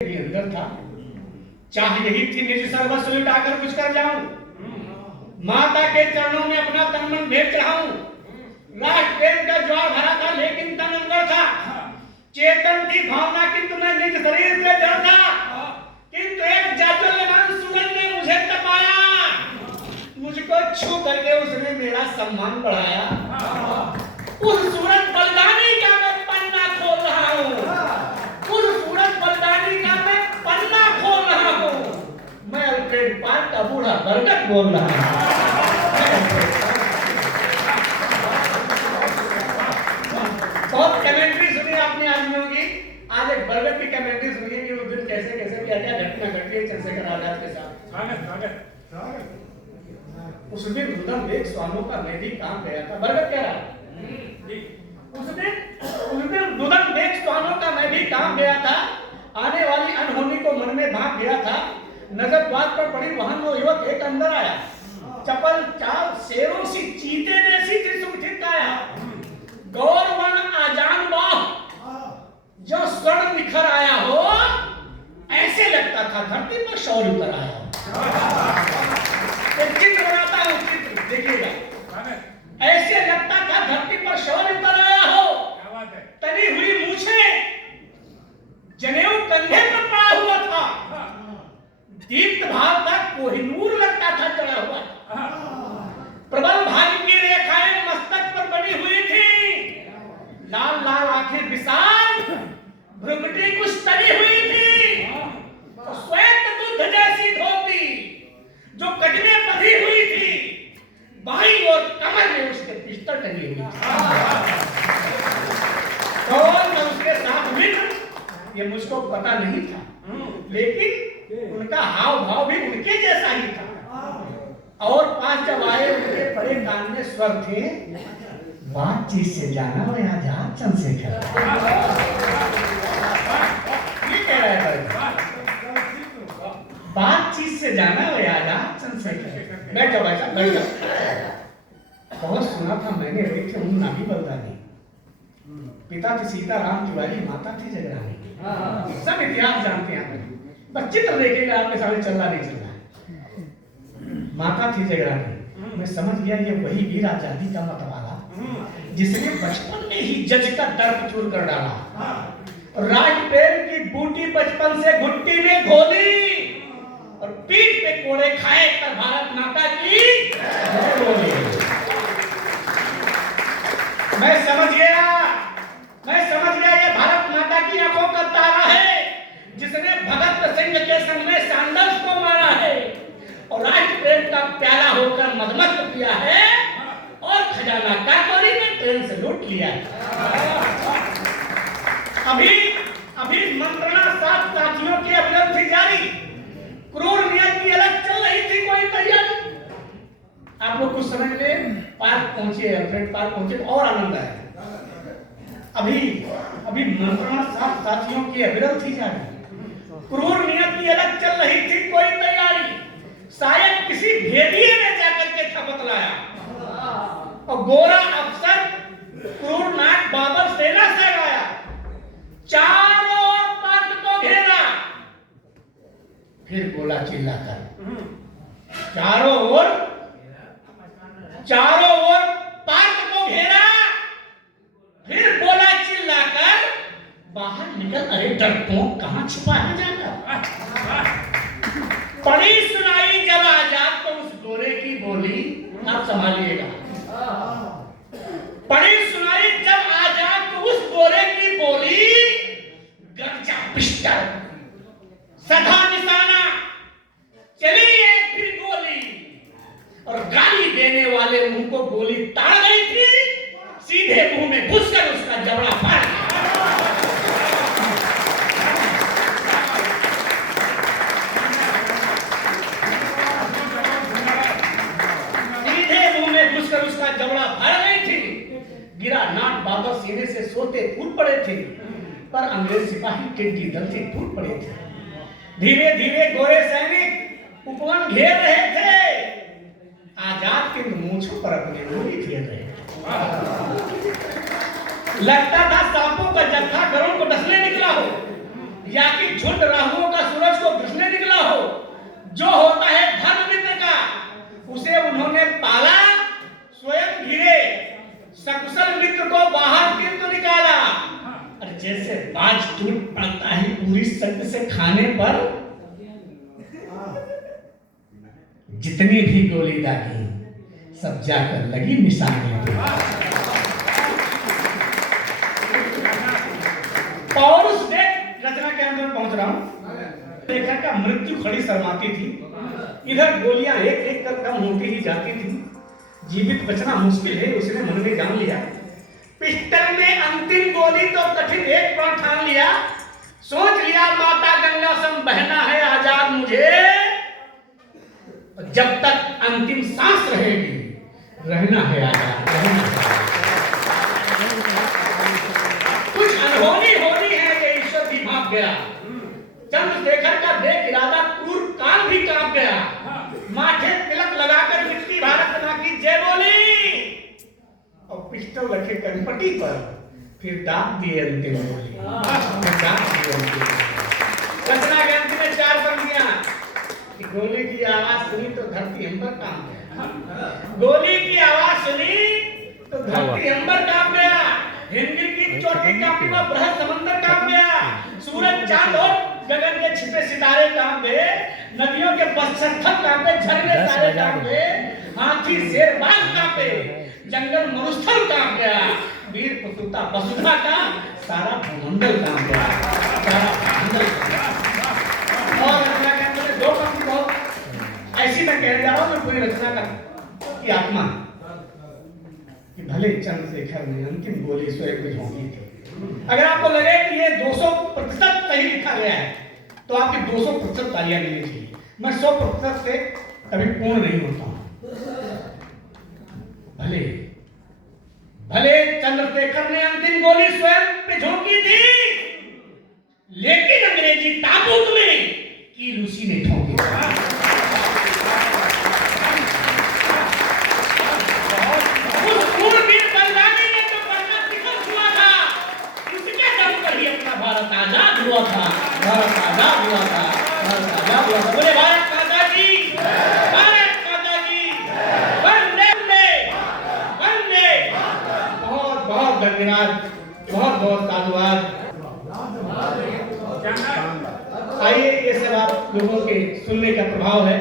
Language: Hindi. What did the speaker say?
भी अंदर था। चाह यही थी निज सर्वस्व लुटाकर कुछ कर जाऊं, माता के चरणों में अपना तन मन भेज चढ़ाऊं। राष्ट्र प्रेम का ज्वार भरा था लेकिन तन अंदर था, चेतन की भावना किंतु मैं निज शरीर से जड़ था। किंतु एक जाज्वल्यमान सूरज ने मुझे तपाया, मुझको छू करके उसने मेरा सम्मान बढ़ाया। उस सूरज बलिदानी का मैं पन्ना खोल रहा हूं, उस सूरज बलिदानी का मैं पन्ना खोल रहा हूं। मैं अल्फ्रेड पार्क का बूढ़ा बरगद बोल रहा हूं। बहुत कमेंट्री सुनी आपने आदमियों की। आज एक बरगद की कमेंट्री सुनिए कि उस दिन कैसे कैसे क्या क्या घटना घटी है चंद्रशेखर आजाद के साथ। उस दिन रुदन देख स्वानों का मैं भी काम गया था। बरगद कह रहा उस दिन रुदन देख स्वानों का मैं भी काम गया था। आने वाली अनहोनी को मन में भाग गया था। नजर बात पर पड़ी, वहां वो युवक एक अंदर आया। चपल चाल शेरों सी चीते जैसी थी सुगठित काया। गौरवर्ण आजान बाह जो स्वर्ण निखर आया हो, ऐसे लगता था धरती पर शौर्य उतर आया हो। एक चित्र बनाता हूं, चित्र देखिएगा। ऐसे लगता था धरती पर शौर्य उतर आया हो। तनी हुई मूछें, जनेऊ कंधे पर पड़ा हुआ था। दीप्त भाव था, कोहिनूर लगता था चढ़ा हुआ था। प्रबल भाग्य की रेखाएं मस्तक पर बनी हुई थी। लाल लाल आंखें विशाल, भ्रुकुटी कुछ तनी हुई थी। श्वेत दूध जैसी धोती जो कटने बंधी हुई थी। बाईं और कमर में उसके पिस्टल टंगी हुई थी। कौन था उसके साथ मित्र, ये मुझको पता नहीं था, लेकिन उनका हाव भाव भी उनके जैसा ही था। और पांच जब आए, उनके बड़े कान में स्वर थे, बातचीत से जाना और आजाद चंद्रशेखर। ये कह रहा है बातचीत से जाना और आजाद चंद्रशेखर। बैठ जाओ भाई साहब, बैठ जाओ। बहुत सुना था मैंने, वे थे उन नाभी बलदानी। पिता थी सीताराम तिवारी, माता थी जगरानी। सब इतिहास जानते हैं, बस चित्र देखेगा आपके सामने, चल रहा नहीं चल रहा। माता थी जगरानी। मैं समझ गया ये वही वीर आजादी का मतवाला जिसने बचपन में ही जज का दर्द चूर कर डाला। राज प्रेम की बूटी बचपन से घुट्टी में घोली और पीठ पे कोड़े खाए पर भारत माता की बोली। मैं समझ गया ये भारत माता की आंखों का तारा है जिसने भगत सिंह के संग में सैंडल्स को मारा है और राज प्रेम का प्याला होकर मदमस्त किया है और खजाना काकोरी में ट्रेन से लूट लिया है। अभी मंत्रणा सात साथियों की अभियान थी जारी। क्रूर नियत की अलग चल रही थी कोई तैयारी। आप लोग कुछ समय में पार्क पहुंचे, अल्फ्रेड पार्क पहुंचे, और आनंद आया। अभी मंत्रणा सात साथियों की अविरल थी जारी। क्रूर नियत की अलग चल रही थी कोई तैयारी। शायद किसी भेदिए ने जाकर के था बतलाया और गोरा अफसर क्रूर नाग बाबर सेना से आया। चारों ओर पार्क को घेरा, फिर बोला चिल्लाकर, चारों ओर पार्क को घेरा, फिर बोला चिल्लाकर, बाहर निकल, अरे डरपोक कहां छिपा है जाकर। पड़ी सुनाई जब आजाद को उस गोरे की बोली, आप संभालिएगा। पड़ी सुनाई जब आजाद को उस गोरे की बोली, गरजा पिस्टल, सधा निशाना, चली एक फिर गोली और गाली देने वाले मुंह को गोली ताड़ गई थी। सीधे मुंह में घुसकर उसका जबड़ा फाड़ दिया। सीधे मुंह में घुसकर उसका जबड़ा फाड़ गई थी। गिरा नाट बाबर सीने से सोते फूट पड़े थे, पर अंग्रेज सिपाही टिड्डी दल से फूट पड़े थे। धीरे धीरे गोरे सैनिक उपवन घेर रहे थे। आजाद के मूंछों पर अपने गोली फेर रहे थे। लगता था सांपों का जत्था घरों को डसने निकला हो। या कि झुंड राहुओं का सूरज को घुसने निकला हो, जो होता है धर्म मित्र का, उसे उन्होंने पाला, स्वयं घिरे, सकुशल मित्र को बाहर किंतु निकाला। और जैसे बाज टूट पड़ता है पूरी शब्द से खाने पर, जितनी भी गोली दागी सब जाकर लगी निशाने पे। पौरुष देख रचना के अंदर पहुंच रहा हूं। देखा का मृत्यु खड़ी शर्माती थी, इधर गोलियां एक एक कर कम होती ही जाती थी। जीवित बचना मुश्किल है, उसने मन में जान लिया। पिस्टल में अंतिम गोली तो कठिन एक पर ठान लिया। सोच लिया माता गंगा सम बहना है आजाद मुझे, जब तक अंतिम सांस रहेगी रहना है आजाद, रहना है। कुछ अनहोनी होनी है ये ईश्वर भी भाग गया। चंद्रशेखर का देख इरादा क्रूर काल भी कांप गया। माथे तिलक लगाकर मिट्टी भारत बना की जय बोली और पिस्टल रखे कनपटी पर, फिर दाग दिए अंतिम गोली। रचना के अंत में 4 पंक्तियां। गोली की आवाज सुनी तो धरती अंबर कांप गया। गोली की आवाज सुनी तो धरती अंबर कांप गया। हिंदी की चोटी कांपी व बृहद समंदर कांप गया। सूरज चांद और गगन के छिपे सितारे कांप गए। नदियों के पश्चत्थल कांपे, झरने सारे कांप गए। हाथी शेर बाघ कांपे, जंगल मरुस्थल कांप गया। वीर प्रसूता वसुधा का सारा भूमंडल कांप गया, सारा भूमंडल। और रचना के अंदर 2 पंक्ति बहुत ऐसी मैं कह रहा हूं, मैं पूरी रचना का की आत्मा कि भले चंद्रशेखर ने अंतिम गोली स्वयं को झोंकी थी। अगर आपको लगे कि ये 200% सही लिखा गया है तो आपकी 200% तालियां मिलनी चाहिए। मैं 100% से कभी पूर्ण नहीं होता हूं। भले भले चंद्रशेखर ने अंतिम गोली स्वयं पे झोंकी थी, लेकिन अंग्रेजी ताबूत में कील उसी ने ठोकी। उस सूरवीर बलिदानी ने जो करना विफल हुआ था, उसके दम पर ही अपना भारत आजाद हुआ था। भारत आजाद हुआ था, भारत आजाद हुआ था। बोले भारत माता की, भारत माता की, वंदे वंदे। बहुत बहुत धन्यवाद, बहुत बहुत साधुवाद। आइए, ये सब आप लोगों के सुनने का प्रभाव है।